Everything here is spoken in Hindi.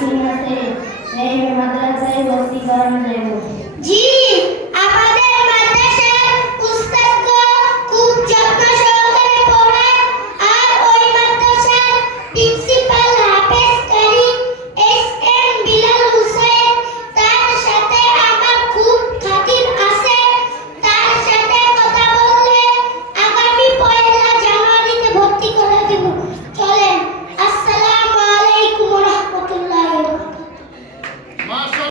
सिंह से मतलब से वस्तीकरण है